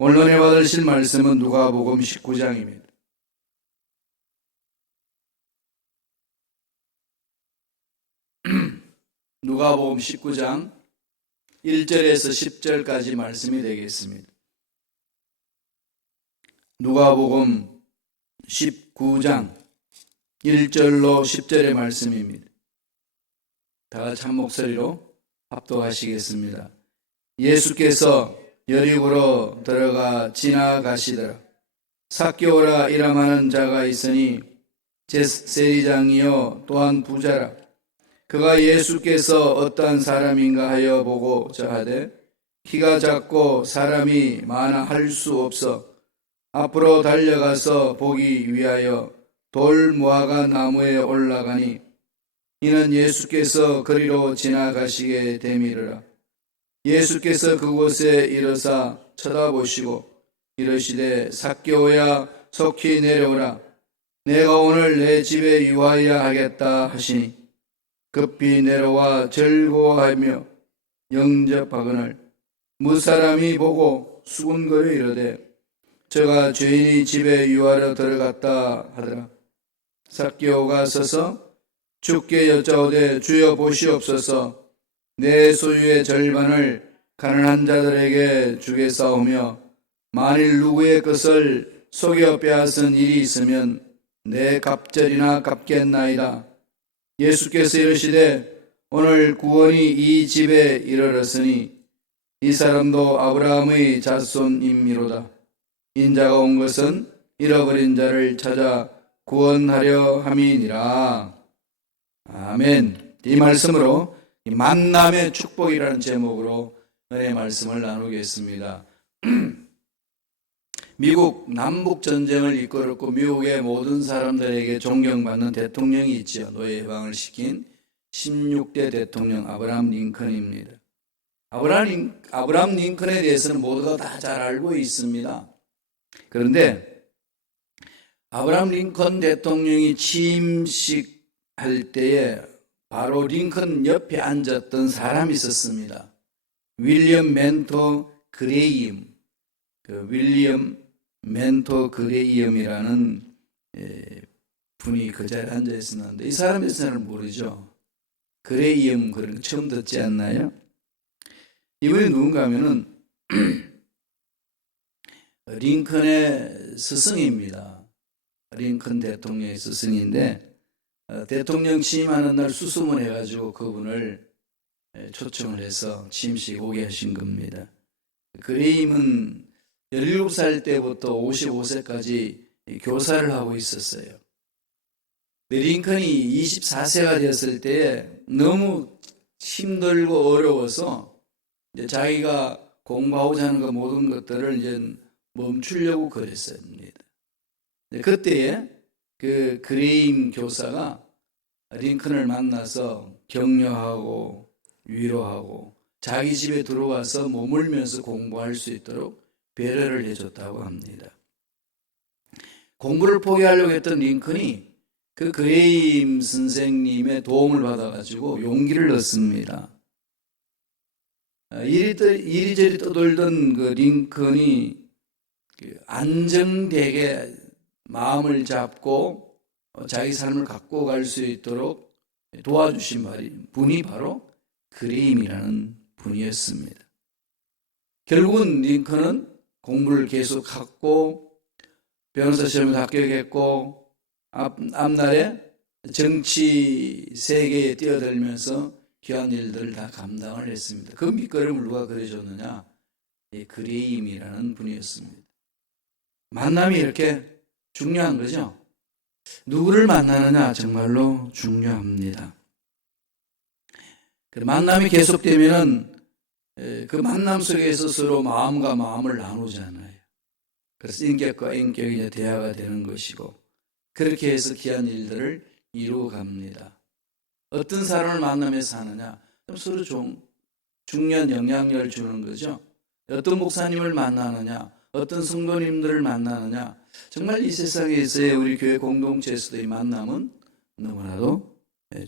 오늘 은혜 받으실 말씀은 누가복음 19장입니다. 누가복음 19장 1절에서 10절까지 말씀이 되겠습니다. 누가복음 19장 1절로 10절의 말씀입니다. 다 같이 한 목소리로 합독하시겠습니다. 예수께서 여리고로 들어가 지나가시더라. 삭개오라 이름하는 자가 있으니 세리장이요 또한 부자라. 그가 예수께서 어떠한 사람인가 하여 보고 저하되 키가 작고 사람이 많아 할 수 없어 앞으로 달려가서 보기 위하여 돌 무화과 나무에 올라가니 이는 예수께서 그리로 지나가시게 되미르라. 예수께서 그곳에 이르사 쳐다보시고 이르시되 삭개오야 속히 내려오라. 내가 오늘 내 집에 유하여야 하겠다 하시니 급히 내려와 즐거워하며 영접하거늘 무사람이 보고 수군거려 이르되 저가 죄인이 집에 유하러 들어갔다 하더라. 삭개오가 서서 주께 여짜오되 주여 보시옵소서 내 소유의 절반을 가난한 자들에게 주겠사오며 만일 누구의 것을 속여 빼앗은 일이 있으면 내 갑절이나 갚겠나이다. 예수께서 이르시되 오늘 구원이 이 집에 이르렀으니 이 사람도 아브라함의 자손임이로다. 인자가 온 것은 잃어버린 자를 찾아 구원하려 함이니라. 아멘. 이 말씀으로 만남의 축복이라는 제목으로 은혜의 말씀을 나누겠습니다. 미국 남북전쟁을 이끌었고 미국의 모든 사람들에게 존경받는 대통령이 있죠. 노예 해방을 시킨 16대 대통령 아브라함 링컨입니다. 아브라함 링컨에 대해서는 모두가 다 잘 알고 있습니다. 그런데 아브라함 링컨 대통령이 취임식할 때에 바로 링컨 옆에 앉았던 사람이 있었습니다. 윌리엄 멘토 그레이엄. 윌리엄 멘토 그레이엄이라는 분이 그 자리에 앉아 있었는데 이 사람에 대해서는 모르죠. 그레이엄 그런 거 처음 듣지 않나요? 이분이 누군가 하면은 링컨의 스승입니다. 링컨 대통령의 스승인데 대통령 취임하는 날 수소문 해가지고 그분을 초청을 해서 취임식 오게 하신 겁니다. 그레이엄은 17살 때부터 55세까지 교사를 하고 있었어요. 링컨이 24세가 되었을 때 너무 힘들고 어려워서 이제 자기가 공부하고자 하는 모든 것들을 이제 멈추려고 그랬습니다. 그때에 그 그레이엄 교사가 링컨을 만나서 격려하고 위로하고 자기 집에 들어와서 머물면서 공부할 수 있도록 배려를 해줬다고 합니다. 공부를 포기하려고 했던 링컨이 그 그레이엄 선생님의 도움을 받아가지고 용기를 얻습니다. 이리저리 떠돌던 그 링컨이 안정되게 마음을 잡고 자기 삶을 갖고 갈 수 있도록 도와주신 분이 바로 그레이엄이라는 분이었습니다. 결국은 링컨은 공부를 계속하고 변호사 시험을 합격했고 앞날에 정치 세계에 뛰어들면서 귀한 일들을 다 감당을 했습니다. 그 밑거름을 누가 그려줬느냐? 그레이엄이라는 분이었습니다. 만남이 이렇게 중요한 거죠. 누구를 만나느냐 정말로 중요합니다. 만남이 계속되면은 그 만남 속에서 서로 마음과 마음을 나누잖아요. 그래서 인격과 인격이 대화가 되는 것이고 그렇게 해서 귀한 일들을 이루어갑니다. 어떤 사람을 만나면서 사느냐? 서로 중요한 영향력을 주는 거죠. 어떤 목사님을 만나느냐? 어떤 성도님들을 만나느냐? 정말 이 세상에서의 우리 교회 공동체에서의 만남은 너무나도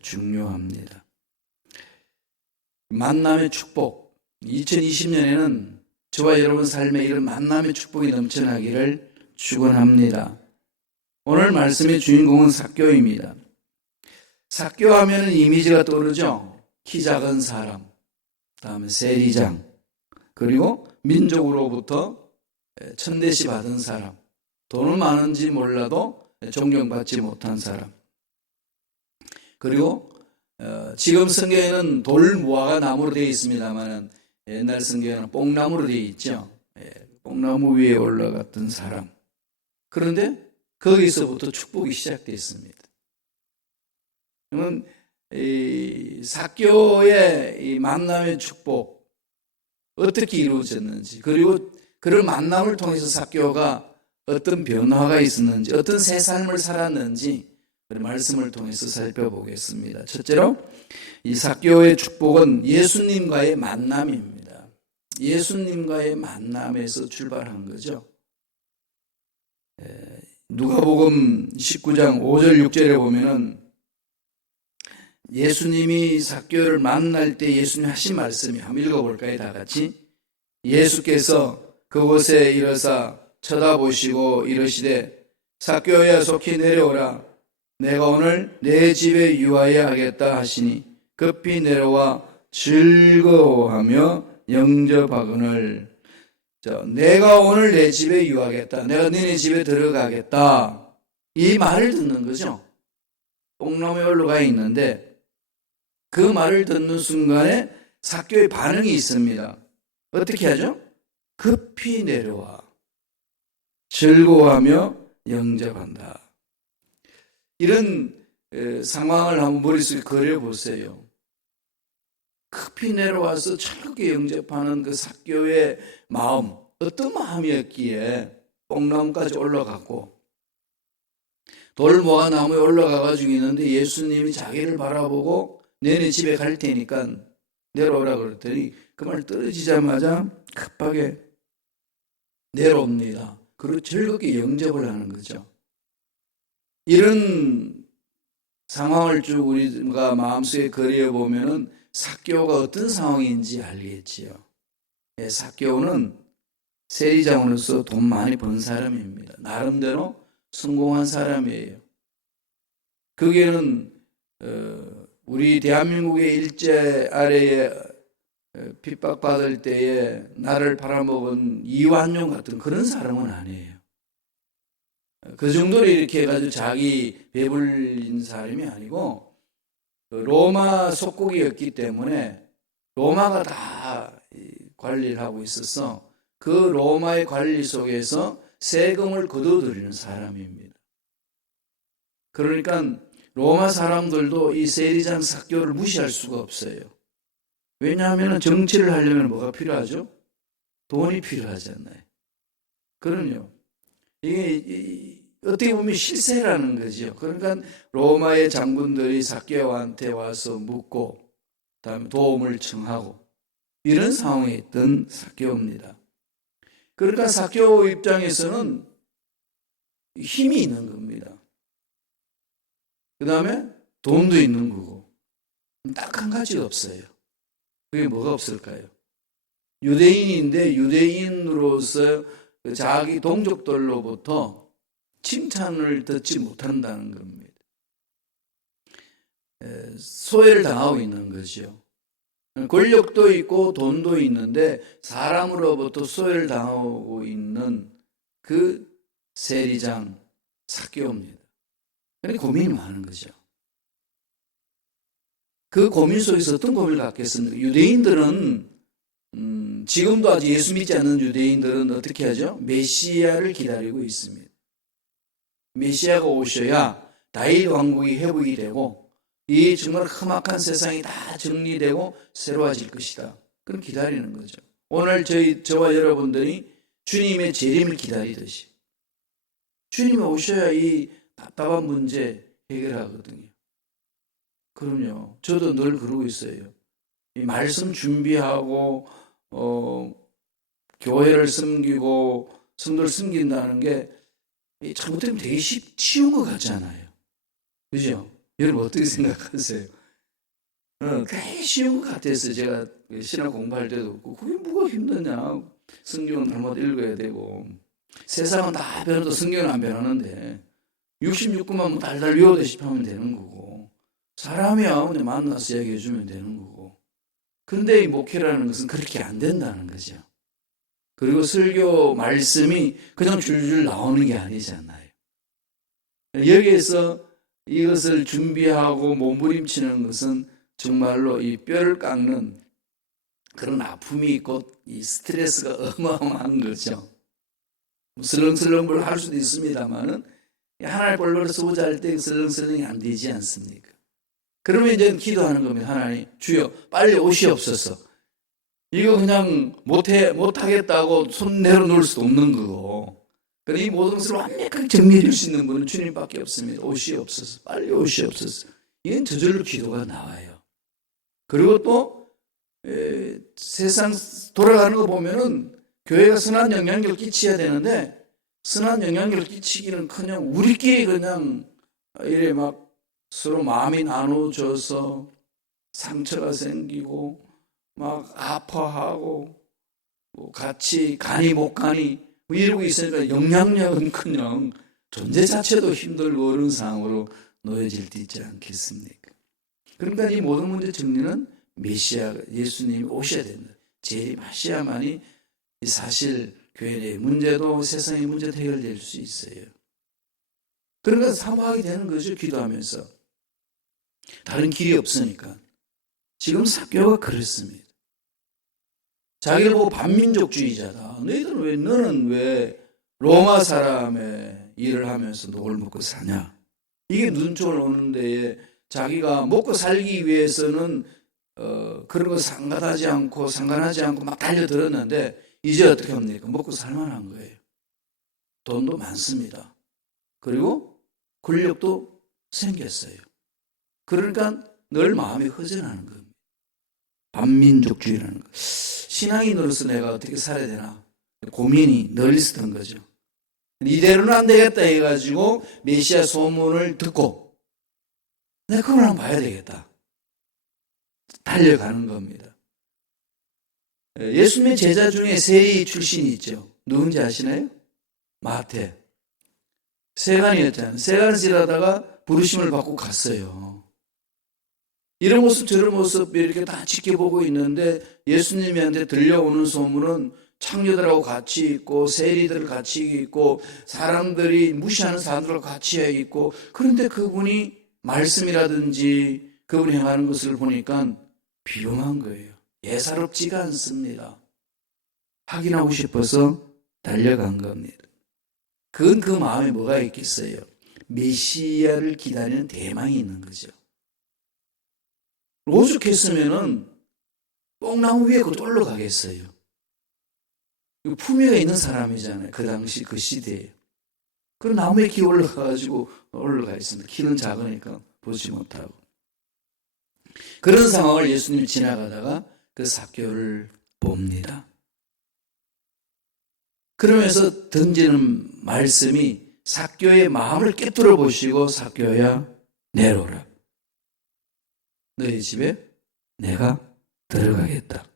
중요합니다. 만남의 축복. 2020년에는 저와 여러분 삶에 이런 만남의 축복이 넘쳐나기를 축원합니다. 오늘 말씀의 주인공은 삭개오입니다. 삭개오 하면 이미지가 떠오르죠. 키 작은 사람, 다음에 세리장, 그리고 민족으로부터 천대시 받은 사람, 돈은 많은지 몰라도 존경받지 못한 사람. 그리고 지금 성경에는 돌무화가 나무로 되어 있습니다만 옛날 성경에는 뽕나무로 되어 있죠. 뽕나무 위에 올라갔던 사람. 그런데 거기서부터 축복이 시작되었습니다. 그러면 이 삭개오의 이 만남의 축복 어떻게 이루어졌는지, 그리고 그런 만남을 통해서 삭개오가 어떤 변화가 있었는지, 어떤 새 삶을 살았는지 말씀을 통해서 살펴보겠습니다. 첫째로 이 삭개오의 축복은 예수님과의 만남입니다. 예수님과의 만남에서 출발한 거죠. 누가복음 19장 5절 6절에 보면은 예수님이 삭개오를 만날 때 예수님이 하신 말씀이 한번 읽어볼까요? 다 같이. 예수께서 그곳에 이르사 쳐다보시고 이르시되 삭개오야 속히 내려오라. 내가 오늘 내 집에 유하여 하겠다 하시니 급히 내려와 즐거워하며 영접하거늘. 내가 오늘 내 집에 유하겠다. 내가 너네 집에 들어가겠다. 이 말을 듣는 거죠. 뽕나무에 올라가 있는데 그 말을 듣는 순간에 삭개오의 반응이 있습니다. 어떻게 하죠? 급히 내려와 즐거워하며 영접한다. 이런 상황을 한번 머릿속에 그려보세요. 급히 내려와서 즐겁게 영접하는 그 삭개오의 마음, 어떤 마음이었기에 뽕나무까지 올라갔고 돌무화 나무에 올라가가지고 있는데 예수님이 자기를 바라보고 너네 집에 갈 테니까 내려오라 그랬더니 그 말 떨어지자마자 급하게 내려옵니다. 그리고 즐겁게 영접을 하는 거죠. 이런 상황을 쭉 우리가 마음속에 그려보면은 삭개오가 어떤 상황인지 알겠지요. 삭개오는 세리장으로서 돈 많이 번 사람입니다. 나름대로 성공한 사람이에요. 거기에는 우리 대한민국의 일제 아래에 핍박받을 때에 나를 팔아먹은 이완용 같은 그런 사람은 아니에요. 그 정도로 이렇게 해가지고 자기 배불린 사람이 아니고 로마 속국이었기 때문에 로마가 다 관리를 하고 있어서 그 로마의 관리 속에서 세금을 거둬들이는 사람입니다. 그러니까 로마 사람들도 이 세리장 삭개오를 무시할 수가 없어요. 왜냐하면 정치를 하려면 뭐가 필요하죠? 돈이 필요하잖아요. 그럼요. 이게 어떻게 보면 실세라는 거죠. 그러니까 로마의 장군들이 삭개오한테 와서 묻고 그다음에 도움을 청하고 이런 상황에 있던 삭개오입니다. 그러니까 삭개오 입장에서는 힘이 있는 겁니다. 그 다음에 돈도 있는 거고 딱 한 가지가 없어요. 그게 뭐가 없을까요? 유대인인데 유대인으로서 자기 동족들로부터 칭찬을 듣지 못한다는 겁니다. 소외를 당하고 있는 거죠. 권력도 있고 돈도 있는데 사람으로부터 소외를 당하고 있는 그 세리장 삭개오입니다. 그러니까 고민이 많은 거죠. 그 고민 속에서 어떤 고민을 갖겠습니까? 유대인들은 지금도 아직 예수 믿지 않는 유대인들은 어떻게 하죠? 메시아를 기다리고 있습니다. 메시아가 오셔야 다윗 왕국이 회복이 되고 이 정말 험악한 세상이 다 정리되고 새로워질 것이다. 그럼 기다리는 거죠. 오늘 저와 여러분들이 주님의 재림을 기다리듯이 주님이 오셔야 이 답답한 문제 해결하거든요. 그럼요. 저도 늘 그러고 있어요. 이 말씀 준비하고 교회를 섬기고 성도를 섬긴다는 게 잘못되면 되게 쉬운 것 같잖아요. 그죠? 여러분 어떻게 생각하세요? 되게 쉬운 것 같았어요. 제가 신학 공부할 때도 그게 뭐가 힘드냐. 성경은 잘못 읽어야 되고 세상은 다 변해도 성경은 안 변하는데 66구만 뭐 달달 외우듯이 하면 되는 거고 사람이야 근데 만나서 이야기해 주면 되는 거고 그런데 이 목회라는 것은 그렇게 안 된다는 거죠. 그리고 설교 말씀이 그냥 줄줄 나오는 게 아니잖아요. 여기에서 이것을 준비하고 몸부림치는 것은 정말로 이 뼈를 깎는 그런 아픔이 있고 이 스트레스가 어마어마한 거죠. 슬렁슬렁 할 수도 있습니다만은 하나님 볼보러 서보자 할 때 슬렁슬렁이 안 되지 않습니까? 그러면 이제 기도하는 겁니다. 하나님 주여 빨리 오시옵소서. 이거 그냥 못하겠다고 손 내려놓을 수도 없는 거고. 그러니 이 모든 것을 완벽하게 정리해 줄 수 있는 분은 주님밖에 없습니다. 오시옵소서. 빨리 오시옵소서. 이건 저절로 기도가 나와요. 그리고 또 세상 돌아가는 거 보면은 교회가 선한 영향력을 끼쳐야 되는데 선한 영향력을 끼치기는커녕 우리끼리 그냥 이래 막 서로 마음이 나눠져서 상처가 생기고 막 아파하고 뭐 같이 가니 못 가니 뭐 이러고 있으니까 영향력은 그냥 존재 자체도 힘들고 어려운 상황으로 놓여질 때 있지 않겠습니까? 그러니까 이 모든 문제 정리는 메시아 예수님이 오셔야 된다. 재림하셔야만이 사실 교회의 문제도 세상의 문제도 해결될 수 있어요. 그러니까 사모하게 되는 거죠. 기도하면서. 다른 길이 없으니까. 지금 삭개오가 그렇습니다. 자기를 보고 반민족주의자다. 너는 왜 로마 사람의 일을 하면서 녹을 먹고 사냐? 이게 눈초를 오는 데에 자기가 먹고 살기 위해서는 그런 거 상관하지 않고 막 달려들었는데 이제 어떻게 합니까? 먹고 살만한 거예요. 돈도 많습니다. 그리고 권력도 생겼어요. 그러니까 늘 마음이 허전하는 겁니다. 반민족주의라는 거. 신앙인으로서 내가 어떻게 살아야 되나 고민이 늘 있었던 거죠. 이대로는 안 되겠다 해가지고 메시아 소문을 듣고 내가 그걸 한번 봐야 되겠다. 달려가는 겁니다. 예수님의 제자 중에 세리 출신이 있죠. 누군지 아시나요? 마태. 세간이었잖아요. 세간에서 일하다가 부르심을 받고 갔어요. 이런 모습 저런 모습 이렇게 다 지켜보고 있는데 예수님한테 들려오는 소문은 창녀들하고 같이 있고 세리들 같이 있고 사람들이 무시하는 사람들하고 같이 있고 그런데 그분이 말씀이라든지 그분이 행하는 것을 보니까 비용한 거예요. 예사롭지가 않습니다. 확인하고 싶어서 달려간 겁니다. 그건 그 마음에 뭐가 있겠어요? 메시아를 기다리는 대망이 있는 거죠. 오죽했으면은 뽕나무 위에 그것도 올라가겠어요. 품위가 있는 사람이잖아요. 그 당시 그 시대에. 그 나무에 키 올라가가지고 올라가 있습니다. 키는 작으니까 보지 못하고. 그런 상황을 예수님이 지나가다가 그 삭개오를 봅니다. 그러면서 던지는 말씀이 삭개오의 마음을 꿰뚫어 보시고 삭개오야 내려오라. 너희 집에 내가 들어가겠다.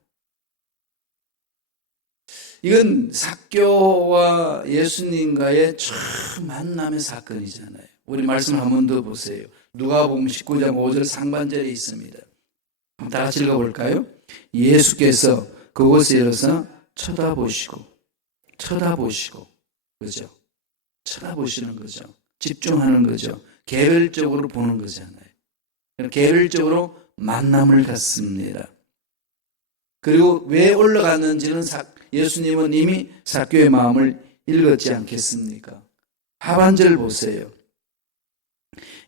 이건 삭개오와 예수님과의 처음 만남의 사건이잖아요. 우리 말씀 한 번 더 보세요. 누가복음 19장 5절 상반절에 있습니다. 다 같이 읽어볼까요? 예수께서 그곳에 일어서 쳐다보시고 그죠? 쳐다보시는 거죠. 집중하는 거죠. 개별적으로 보는 거잖아요. 개별적으로 만남을 갖습니다. 그리고 왜 올라갔는지는 예수님은 이미 삭개오의 마음을 읽었지 않겠습니까? 하반절 보세요.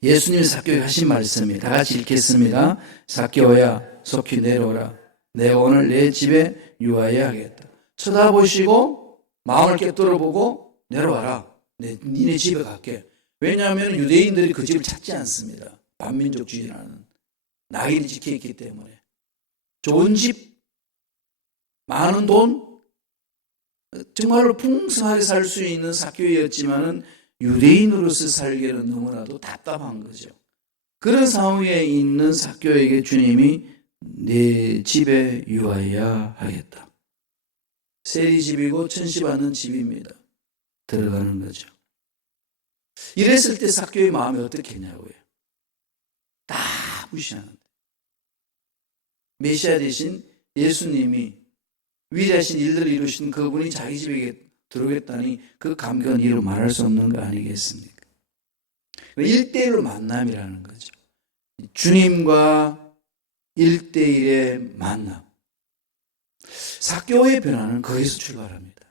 예수님이 삭개오에게 하신 말씀이 다 같이 읽겠습니다. 삭개오야 속히 내려오라. 내가 오늘 내 집에 유하여야 하겠다. 쳐다보시고 마음을 꿰뚫어보고 내려와라. 니네 집에 갈게. 왜냐하면 유대인들이 그 집을 찾지 않습니다. 반민족주의라는 낙인이 찍혀있기 때문에. 좋은 집, 많은 돈, 정말로 풍성하게 살 수 있는 삭개오였지만은 유대인으로서 살기에는 너무나도 답답한 거죠. 그런 상황에 있는 삭개오에게 주님이 내 집에 유하여야 하겠다. 세리집이고 천시받는 집입니다. 들어가는 거죠. 이랬을 때 삭개오의 마음이 어떻겠냐고요. 다 무시하는데. 메시아 대신 예수님이 위대하신 일들을 이루신 그분이 자기 집에 들어오겠다니 그 감격은 이루 말할 수 없는 거 아니겠습니까? 1대1로 만남이라는 거죠. 주님과 1대1의 만남. 삭개오의 변화는 거기서 출발합니다.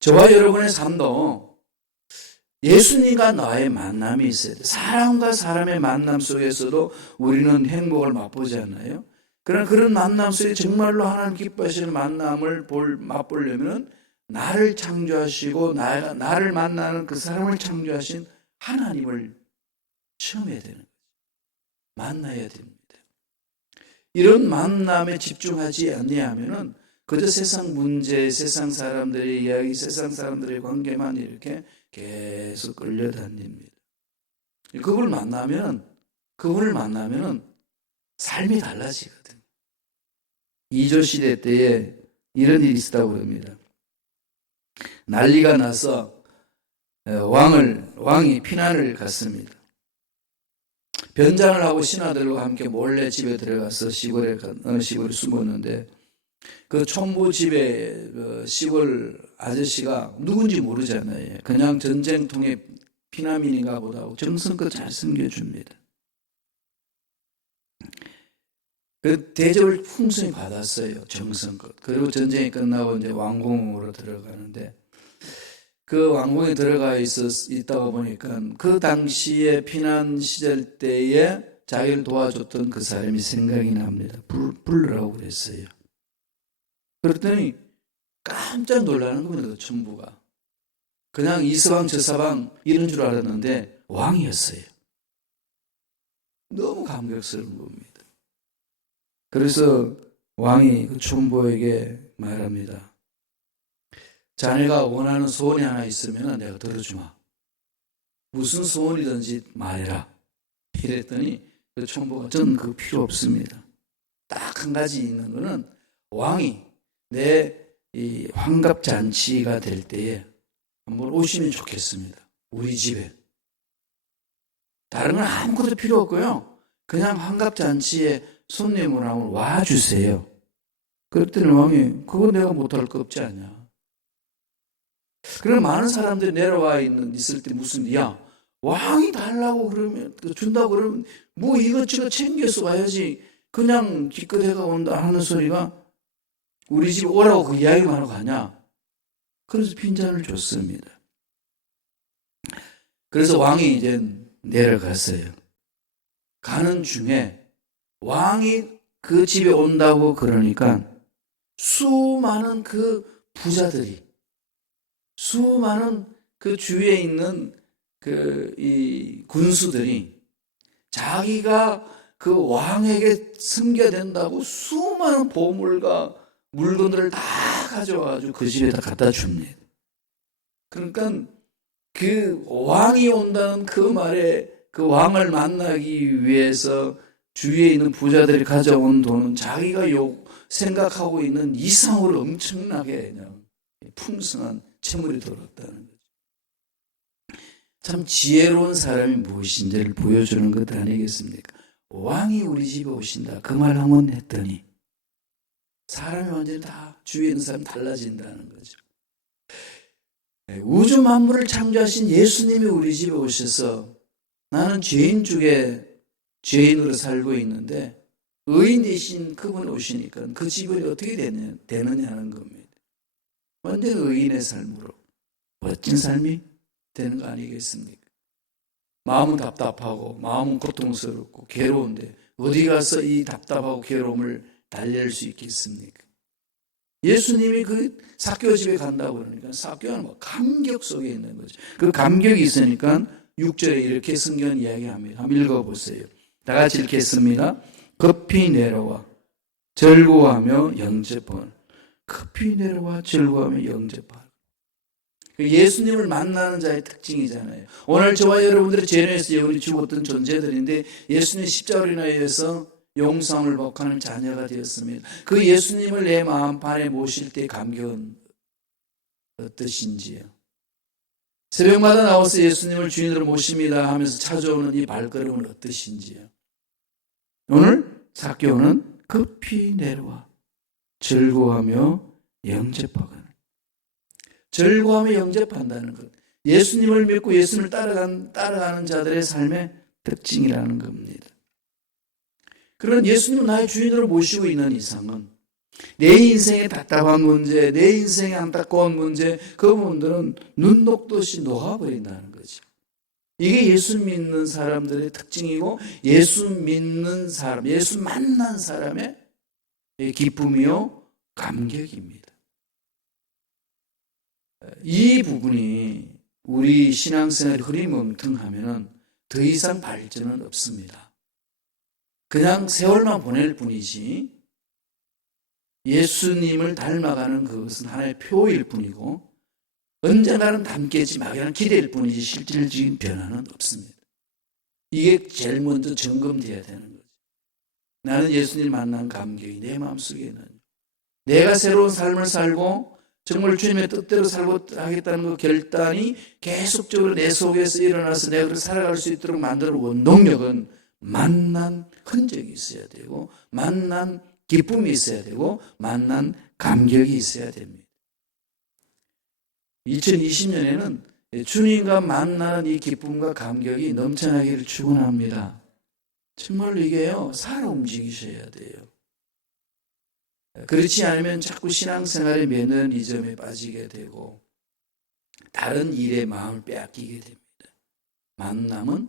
저와 여러분의 삶도 예수님과 나의 만남이 있어야 돼요. 사람과 사람의 만남 속에서도 우리는 행복을 맛보지 않나요? 그러나 그런 만남 속에 정말로 하나님 기뻐하시는 만남을 맛보려면 나를 창조하시고 나를 만나는 그 사람을 창조하신 하나님을 체험해야 되는 거죠. 만나야 됩니다. 이런 만남에 집중하지 않냐면은 그저 세상 문제, 세상 사람들의 이야기, 세상 사람들의 관계만 이렇게 계속 끌려다닙니다. 그분을 만나면 삶이 달라지거든요. 2조 시대 때에 이런 일이 있었다고 합니다. 난리가 나서 왕이 피난을 갔습니다. 변장을 하고 신하들과 함께 몰래 집에 들어가서 어느 시골에 숨었는데 그 촌부 집에 그 시골 아저씨가 누군지 모르잖아요. 그냥 전쟁통에 피난민인가 보다 하고 정성껏 잘 섬겨줍니다. 그 대접을 풍성히 받았어요. 정성껏. 그리고 전쟁이 끝나고 이제 왕궁으로 들어가는데 그 왕궁에 들어가 있다가 보니까 그 당시에 피난 시절 때에 자기를 도와줬던 그 사람이 생각이 납니다. 부르라고 그랬어요. 그랬더니 깜짝 놀라는 겁니다. 그 촌부가. 그냥 이 서방 저 서방 이런 줄 알았는데 왕이었어요. 너무 감격스러운 겁니다. 그래서 왕이 그 촌부에게 말합니다. 자네가 원하는 소원이 하나 있으면 내가 들어주마. 무슨 소원이든지 말해라. 이랬더니 그 촌부가 저는 그거 필요 없습니다. 딱 한 가지 있는 거는 왕이 내 이 환갑잔치가 될 때에 한번 오시면 좋겠습니다. 우리 집에. 다른 건 아무것도 필요 없고요. 그냥 환갑잔치에 손님으로 한번 와주세요. 그랬더니 왕이 그거 내가 못할 거 없지 않냐. 그럼 많은 사람들이 내려와 있을 때 무슨 야 왕이 달라고 그러면 준다고 그러면 뭐 이것저것 챙겨서 와야지 그냥 기껏해가 온다 하는 소리가 우리 집 오라고 그 이야기만 하러 가냐. 그래서 빈잔을 줬습니다. 그래서 왕이 이제 내려갔어요. 가는 중에 왕이 그 집에 온다고 그러니까 수많은 그 부자들이 수많은 그 주위에 있는 이 군수들이 자기가 그 왕에게 섬겨야 된다고 수많은 보물과 물건들을 다 가져와가지고 그 집에다 갖다 줍니다. 그러니까 그 왕이 온다는 그 말에 그 왕을 만나기 위해서 주위에 있는 부자들이 가져온 돈은 자기가 생각하고 있는 이상으로 엄청나게 그냥 풍성한 채물이 들었다는 거죠. 참 지혜로운 사람이 무엇인지를 보여주는 것 아니겠습니까? 왕이 우리 집에 오신다. 그 말 한번 했더니 사람이 완전히 다 주위에 있는 사람이 달라진다는 거죠. 우주 만물을 창조하신 예수님이 우리 집에 오셔서 나는 죄인 중에 죄인으로 살고 있는데 의인이신 그분 오시니까 그 집이 어떻게 되느냐는 겁니다. 완전 의인의 삶으로 멋진 삶이 되는 거 아니겠습니까? 마음은 답답하고 마음은 고통스럽고 괴로운데 어디 가서 이 답답하고 괴로움을 달랠 수 있겠습니까? 예수님이 그 삭개오 집에 간다고 그러니까 삭개오는 뭐 감격 속에 있는 거죠. 그 감격이 있으니까 6절에 이렇게 성경 이야기합니다. 한번 읽어보세요. 다 같이 읽겠습니다. 급히 내려와 즐거워하며 영접하라. 급히 내려와 즐거워하며 영접하라. 예수님을 만나는 자의 특징이잖아요. 오늘 저와 여러분들의 죄인에서 영원히 죽었던 존재들인데 예수님 십자가로 인하여서 용서함을 받고 하나님 자녀가 되었습니다. 그 예수님을 내 마음판에 모실 때 감격은 어떠신지요? 새벽마다 나와서 예수님을 주인으로 모십니다 하면서 찾아오는 이 발걸음은 어떠신지요? 오늘 삭개오는 급히 내려와 즐거워하며 영접하거든. 즐거워하며 영접한다는 것. 예수님을 믿고 예수님을 따라가는 자들의 삶의 특징이라는 겁니다. 그런 예수님을 나의 주인으로 모시고 있는 이상은 내 인생의 답답한 문제, 내 인생의 안타까운 문제, 그 부분들은 눈 녹듯이 녹아버린다는 거죠. 이게 예수 믿는 사람들의 특징이고 예수 믿는 사람, 예수 만난 사람의 기쁨이요 감격입니다. 이 부분이 우리 신앙생활이 흐리멍텅하면 더 이상 발전은 없습니다. 그냥 세월만 보낼 뿐이지 예수님을 닮아가는 그것은 하나의 표일 뿐이고 언젠가는 닮겠지 막연한 기대일 뿐이지 실질적인 변화는 없습니다. 이게 제일 먼저 점검돼야 되는 거죠. 나는 예수님 만난 감격이 내 마음속에는 내가 새로운 삶을 살고 정말 주님의 뜻대로 살고 하겠다는 그 결단이 계속적으로 내 속에서 일어나서 내가 그렇게 살아갈 수 있도록 만드는 원동력은 만난 흔적이 있어야 되고 만난 기쁨이 있어야 되고 만난 감격이 있어야 됩니다. 2020년에는 주님과 만나는 이 기쁨과 감격이 넘쳐나기를 축원합니다. 정말로 이게요 살아 움직이셔야 돼요. 그렇지 않으면 자꾸 신앙생활의 매너리즘에 빠지게 되고 다른 일에 마음을 빼앗기게 됩니다. 만남은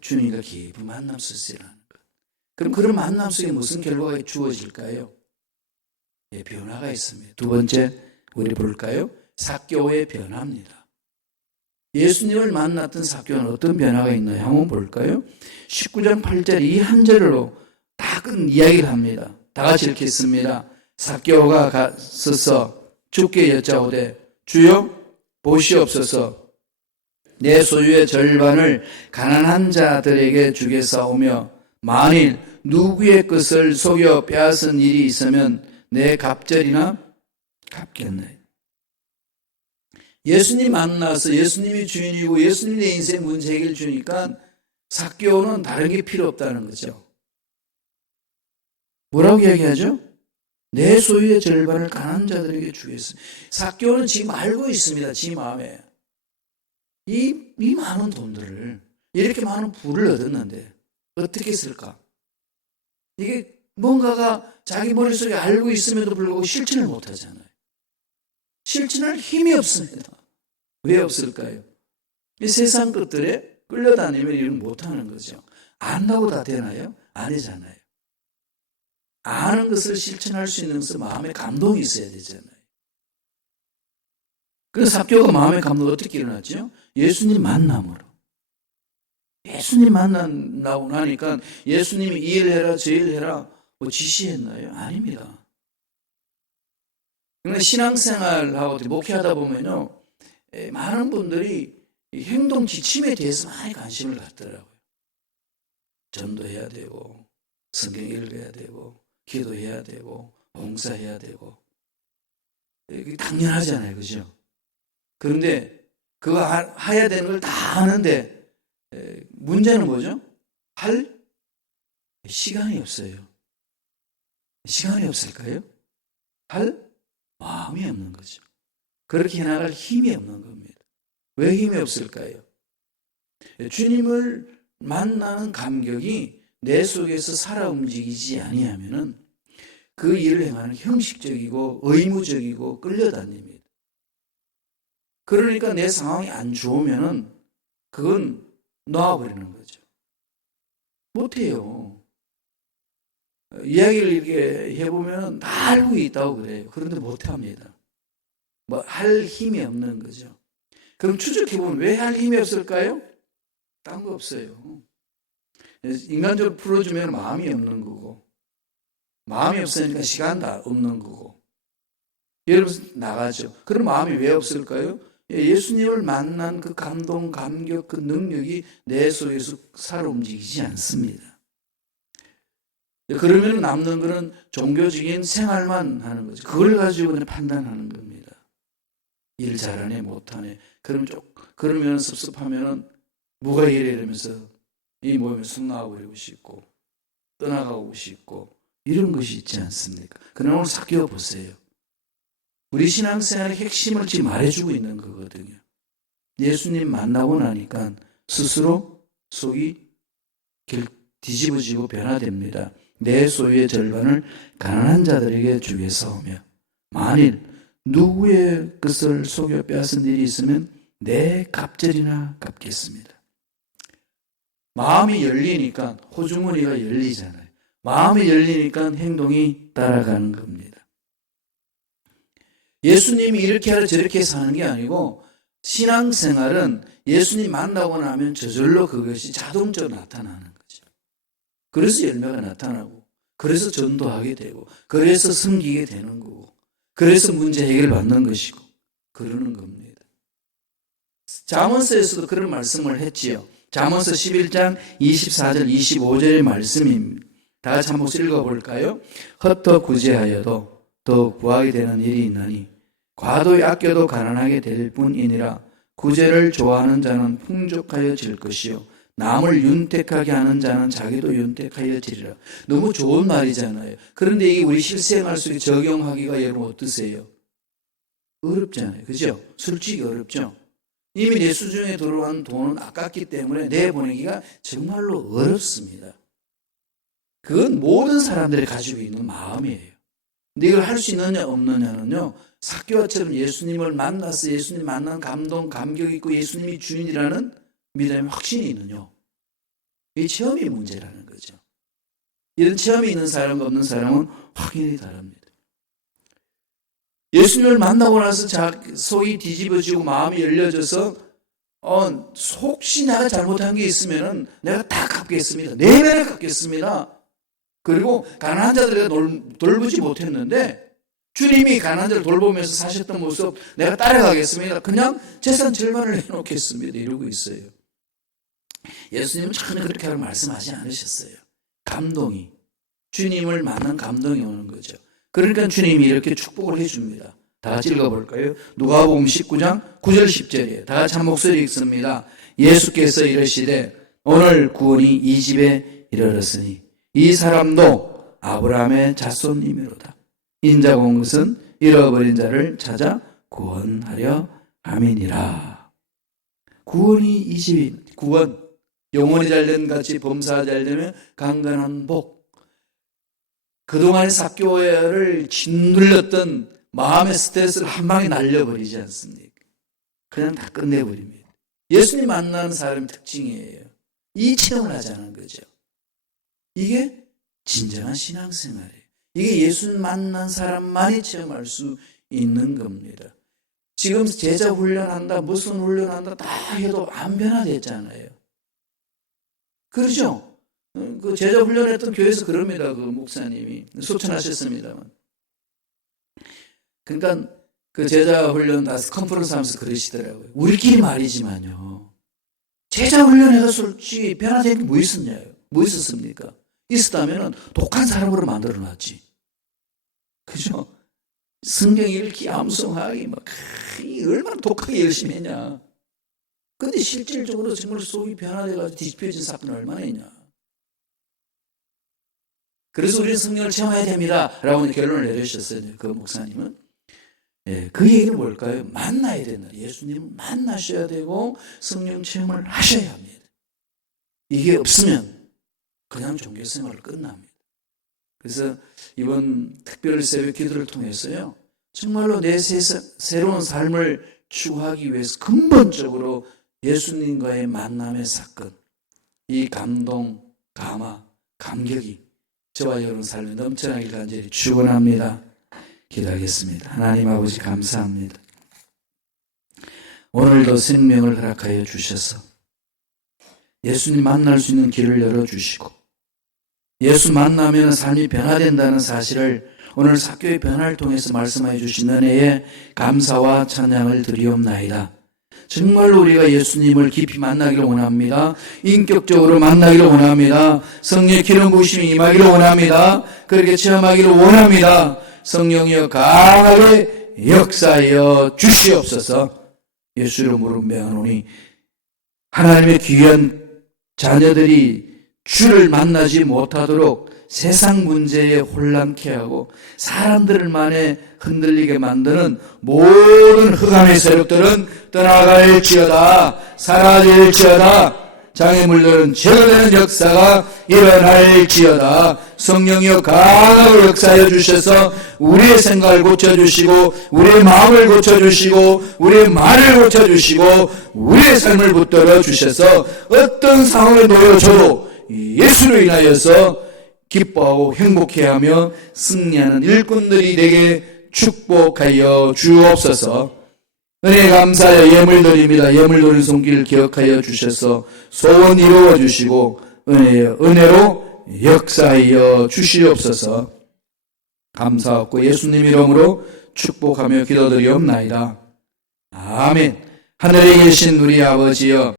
주님과 깊은 만남 속이라는 것. 그럼 그런 만남 속에 무슨 결과가 주어질까요? 변화가 있습니다. 두 번째 우리 볼까요? 삭개오의 변화입니다. 예수님을 만났던 삭개오는 어떤 변화가 있나요? 한번 볼까요? 19장 8절 이 한 절로 다 큰 이야기를 합니다. 다 같이 읽겠습니다. 삭개오가 가서서 주께 여짜오되 주여 보시옵소서 내 소유의 절반을 가난한 자들에게 주겠사오며 만일 누구의 것을 속여 빼앗은 일이 있으면 내 갑절이나 갚겠네. 예수님 만나서 예수님이 주인이고 예수님이 내 인생 문제 해결 주니까 삭개오는 다른 게 필요 없다는 거죠. 뭐라고 이야기하죠? 내 소유의 절반을 가난한 자들에게 주겠어. 삭개오는 지금 알고 있습니다. 지 마음에. 이 많은 돈들을 이렇게 많은 부를 얻었는데 어떻게 쓸까? 이게 뭔가가 자기 머릿속에 알고 있음에도 불구하고 실천을 못하잖아요. 실천할 힘이 없습니다. 왜 없을까요? 이 세상 것들에 끌려다니면 이런 못하는 거죠. 안다고 다 되나요? 아니잖아요. 아는 것을 실천할 수 있는 것은 마음에 감동이 있어야 되잖아요. 그래서 삭개오가 마음의 감동이 어떻게 일어났죠? 예수님 만남으로. 예수님 만나고 나니까 예수님이 이 일 해라 저 일 해라 뭐 지시했나요? 아닙니다. 그러니까 신앙생활하고 목회하다 보면요 많은 분들이 행동 지침에 대해서 많이 관심을 갖더라고요. 전도해야 되고 성경 읽어야 되고 기도해야 되고 봉사해야 되고 이게 당연하잖아요, 그죠? 그런데 그거 해야 되는 걸 다 하는데 문제는 뭐죠? 할 시간이 없어요. 시간이 없을까요? 할 마음이 없는 거죠. 그렇게 해나갈 힘이 없는 겁니다. 왜 힘이 없을까요? 주님을 만나는 감격이 내 속에서 살아 움직이지 아니하면은 그 일을 행하는 형식적이고 의무적이고 끌려다닙니다. 그러니까 내 상황이 안 좋으면은 그건 놔버리는 거죠. 못해요. 이야기를 이렇게 해보면 다 알고 있다고 그래요. 그런데 못합니다. 뭐 할 힘이 없는 거죠. 그럼 추적해보면 왜 할 힘이 없을까요? 딴 거 없어요. 인간적으로 풀어주면 마음이 없는 거고 마음이 없으니까 시간도 없는 거고 여러분 나가죠. 그럼 마음이 왜 없을까요? 예수님을 만난 그 감동, 감격, 그 능력이 내 속에서 살아 움직이지 않습니다. 그러면 남는 거는 종교적인 생활만 하는 거죠. 그걸 가지고 그냥 판단하는 겁니다. 일 잘하네 못하네. 그러면 섭섭하면은 뭐가 이래 이러면서 이 몸에 숨 나와버리고 싶고 떠나가고 싶고 이런 것이 있지 않습니까? 그러나 오늘 사귀어 보세요. 우리 신앙생활의 핵심을 지금 말해주고 있는 거거든요. 예수님 만나고 나니까 스스로 속이 뒤집어지고 변화됩니다. 내 소유의 절반을 가난한 자들에게 주겠사오며 만일 누구의 것을 속여 빼앗은 일이 있으면 내 갑절이나 갚겠습니다. 마음이 열리니까 호주머니가 열리잖아요. 마음이 열리니까 행동이 따라가는 겁니다. 예수님이 이렇게 하라 저렇게 사는 게 아니고 신앙생활은 예수님 만나고 나면 저절로 그것이 자동적으로 나타나는 거죠. 그래서 열매가 나타나고 그래서 전도하게 되고 그래서 섬기게 되는 거고 그래서 문제 해결받는 것이고 그러는 겁니다. 잠언서에서도 그런 말씀을 했지요. 잠언서 11장 24절 25절의 말씀입니다. 다 같이 한번 읽어볼까요? 헛되어 구제하여도 더 구하게 되는 일이 있나니 과도히 아껴도 가난하게 될 뿐이니라. 구제를 좋아하는 자는 풍족하여질 것이요 남을 윤택하게 하는 자는 자기도 윤택하여지리라. 너무 좋은 말이잖아요. 그런데 이게 우리 실생활 속에 적용하기가 여러분 어떠세요? 어렵잖아요. 그죠? 솔직히 어렵죠? 이미 내 수중에 들어온 돈은 아깝기 때문에 내보내기가 정말로 어렵습니다. 그건 모든 사람들이 가지고 있는 마음이에요. 근데 이걸 할 수 있느냐 없느냐는요, 삭개오처럼 예수님을 만나서 예수님 만난 감동, 감격 있고 예수님이 주인이라는 믿음의 확신이 있느냐, 이 체험이 문제라는 거죠. 이런 체험이 있는 사람과 없는 사람은 확연히 다릅니다. 예수님을 만나고 나서 속이 뒤집어지고 마음이 열려져서 혹시 내가 잘못한 게 있으면 내가 다 갚겠습니다. 내면에 갚겠습니다. 그리고 가난한 자들을 돌보지 못했는데 주님이 가난한 자를 돌보면서 사셨던 모습 내가 따라가겠습니다. 그냥 재산 절반을 내놓겠습니다. 이러고 있어요. 예수님은 전혀 그렇게 하라고 말씀하지 않으셨어요. 감동이, 주님을 만난 감동이 오는 거죠. 그러니까 주님이 이렇게 축복을 해줍니다. 다 같이 읽어볼까요? 누가복음 19장 9절 10절이에요. 다 같이 한 목소리 읽습니다. 예수께서 이르시되 오늘 구원이 이 집에 이르렀으니 이 사람도 아브라함의 자손이미로다. 인자가 온 것은 잃어버린 자를 찾아 구원하려 함이니라. 구원이 이 집이, 구원, 영혼이 잘된 같이 범사가 잘되면 강건한 복. 그동안의 삭개오를 짓눌렸던 마음의 스트레스를 한 방에 날려버리지 않습니까? 그냥 다 끝내버립니다. 예수님 만나는 사람의 특징이에요. 이 체험을 하자는 거죠. 이게 진정한 신앙생활이에요. 이게 예수님 만난 사람만이 체험할 수 있는 겁니다. 지금 제자 훈련한다, 무슨 훈련한다 다 해도 안 변화됐잖아요. 그렇죠? 그 제자 훈련했던 교회에서 그럽니다. 그 목사님이 소천하셨습니다만. 그러니까 그 제자 훈련 다 컨퍼런스 하면서 그러시더라고요. 우리끼리 말이지만요. 제자 훈련해서 솔직히 변화된 게 뭐 있었냐요? 뭐 있었습니까? 있었다면 독한 사람으로 만들어놨지. 그죠? 성경 읽기 암송하기 막 얼마나 독하게 열심히 했냐. 근데 실질적으로 정말 속이 변화돼가지고 뒤집혀진 사건이 얼마나 있냐. 그래서 우리는 성령을 체험해야 됩니다 라고 결론을 내리셨어요. 그 목사님은. 그 얘기는 뭘까요? 만나야 된다. 예수님을 만나셔야 되고 성령 체험을 하셔야 합니다. 이게 없으면 그냥 종교생활을 끝납니다. 그래서 이번 특별 새벽 기도를 통해서요, 정말로 내 새로운 삶을 추구하기 위해서 근본적으로 예수님과의 만남의 사건, 이 감동, 감화, 감격이 저와 여러분 삶에 넘쳐나길 간절히 축원합니다. 기도하겠습니다. 하나님 아버지 감사합니다. 오늘도 생명을 허락하여 주셔서 예수님 만날 수 있는 길을 열어주시고 예수 만나면 삶이 변화된다는 사실을 오늘 삭개오의 변화를 통해서 말씀하여 주신 은혜에 감사와 찬양을 드리옵나이다. 정말로 우리가 예수님을 깊이 만나기를 원합니다. 인격적으로 만나기를 원합니다. 성령의 기름 부으심이 임하기를 원합니다. 그렇게 체험하기를 원합니다. 성령이여 강하게 역사하여 주시옵소서. 예수 이름으로 명하노니 하나님의 귀한 자녀들이 주를 만나지 못하도록 세상 문제에 혼란케 하고 사람들을 만에 흔들리게 만드는 모든 흑암의 세력들은 떠나갈지어다, 사라질지어다. 장애물들은 제거되는 역사가 일어날지어다. 성령이여 강하게 역사해 주셔서 우리의 생각을 고쳐주시고 우리의 마음을 고쳐주시고 우리의 말을 고쳐주시고 우리의 삶을 붙들어 주셔서 어떤 상황에 놓여져도 예수로 인하여서 기뻐하고 행복해하며 승리하는 일꾼들이 되게 축복하여 주옵소서. 은혜 감사하여 예물 드립니다. 예물 드린 손길 기억하여 주셔서 소원 이루어 주시고 은혜로 역사하여 주시옵소서. 감사하고 예수님 이름으로 축복하며 기도드리옵나이다. 아멘. 하늘에 계신 우리 아버지여,